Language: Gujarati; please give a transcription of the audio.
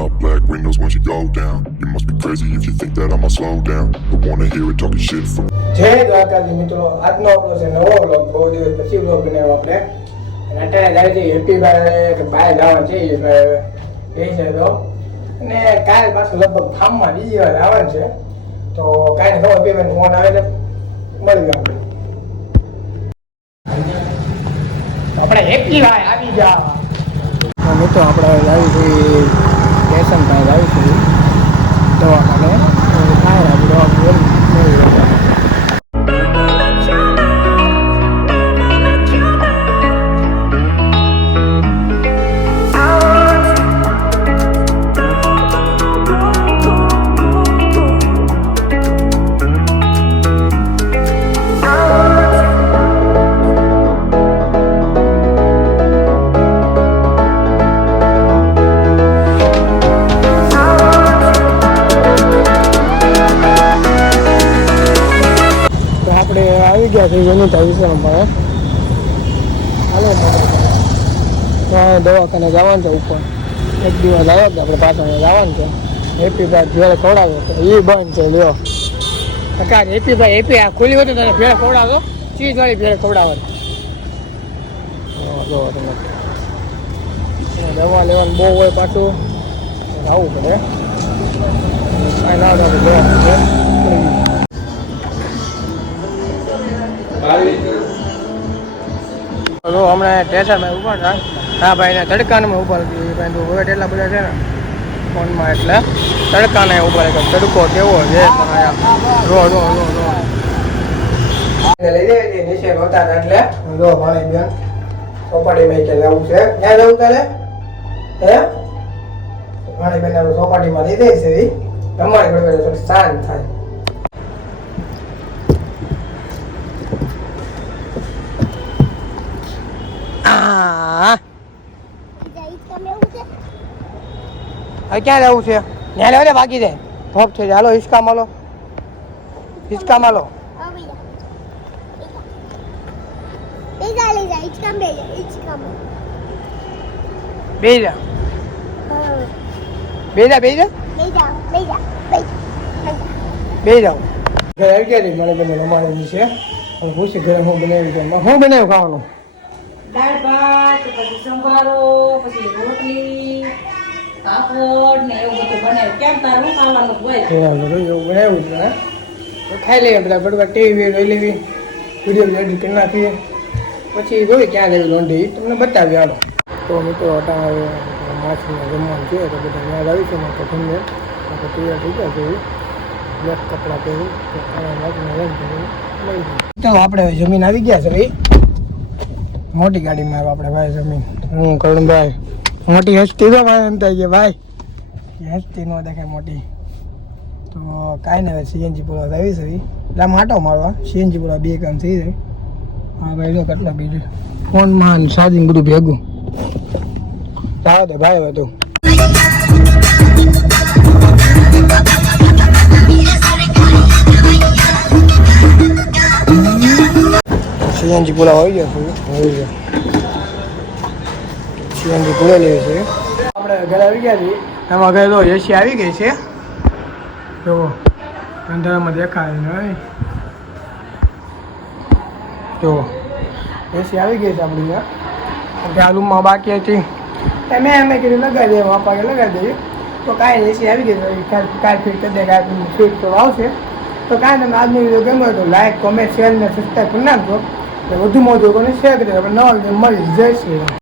up black windows once you go down. You must be crazy if you think that I'ma slow down. I wanna hear it talking shit from જય દ્વારકાજી મિત્રો. આજનો આપણો છે નવો બ્લોગ બહુ દિવસ પછી બ્લોગ બનાવ્યો આપણે. અને અત્યારે જાય છે બાય કે બહાર જવાનું છે. એ છે તો. અને કાલે પાછું લગભગ ફાર્મમાં બીજી વાર આવવાનું છે. તો કાંઈ ખબર પેમેન્ટ ફોન આવે છે મળી ગયો આપણે. હેપી ભાઈ આવી જા મિત્રો આપણે લાવી છીએ સ્ટેશન પાસે છીએ દવાખાને આપણે આવી ગયા છીએ જનિતા વિશ્રામભાઈ હાલો દવાખાને જવાનું છે ઉપર. એક દિવસ આવ્યો આપણે પાછળ જવાનું છે. હેપી ભાઈ જ્યારે ખવડાવો તો એ બંધ છે, લ્યો. કાકા હેપી ભાઈ હેપી આ ખુલ્લી હોય તો તને ભેળ ખવડાવો. ચીજ વાળી ભેળ ખવડાવવાની. જો, તમે. દવા લેવાનું બહુ હોય પાછું. આવવું પડે કાંઈ ના થાય હમણાં સ્ટેશનમાં ઊભા હતા હા ભાઈ ને તડકામાં ઊભા હતી ભાઈ તો હવે એટલા બધા છે ને ફોનમાં એટલે તડકાને ઊભા રહે તડકો કેવો છે રો રો રો રો લઈ દે નીચે રોતા એટલે. જો ભાણી બેન. ચોપાટી માં કે જવું છે. ક્યાં જવું તારે? હે? ભાણી બેન ચોપાટીમાં લઈ દે છે. તમારી ઘડી થોડી શાંત થાય આ હવે ક્યાં જવું છે? ત્યાં લેવા બાકી દે ભોગ છે હાલો હિસકા માલો. હિસકા માલો. બેજા બેજા બેજા બેજા ઘરે આવી ગયા મને બને રમાડેલી છે. અને પૂછી ઘરે હું બનાવી છે. હું બનાવ્યું ખાવાનું? દાળ ભાત પછી સંભારો પછી રોટલી. પાપડ ખાઈ લઈએ બધા બરોબર. ટીવી લઈ લેવી વીડિયો એડિટ કરી પછી જોઈ ક્યાં લેવી લોંઢી. તમને બતાવી આવો તો મિત્રો, અટાણે માછીને જમવાનું આવી છે તો તમને તો કપડાં પહેરી, તો હવે જમીન આવી ગયા છે, ભાઈ. મોટી ગાડીમાં આપણે, ભાઈ જમીન. હું, કરણભાઈ. મોટી હસ્તી તો મને એમ થાય કે ભાઈ હસ્તી ન દેખાય મોટી. તો કાંઈ નહીં, હવે સીએનજી પુરવા આવી છે. એટલે માટો મારવા સીએનજી પૂરા બે કામ થઈ જાય. હા, ભાઈ, જો કેટલા બીજું. ફોનમાં ચાર્જિંગ બધું ભેગું. જાવ દે ભાઈ, હવે તું. સીએનજી પૂરા હોય ગયો હોય ગયો. આપણે ઘરે આવી ગયા છીએ. એમાં ઘરે તો એસી આવી ગઈ છે. જુઓ અંધારામાં દેખાય નહીં જુઓ એસી આવી ગઈ છે આપણી ત્યાં. ત્યાં રૂમમાં બાકી હતી. એમે એમ કીધું લગાવી દઈએ માપા કે લગાવી દઈએ તો કાંઈ નહીં એસી આવી ગઈ છે. કાલ ફિટ કરી દે કાલ ફિટ તો આવશે. તો કાંઈ તમે આજનો વીડિયો ગમ્યો તો લાઈક કોમેન્ટ શેર ને સબસ્ક્રાઈબ કરી નાખજો. એટલે વધુ કોને શેર કરી આપણે નવા વીડિયો મળી. જય શ્રી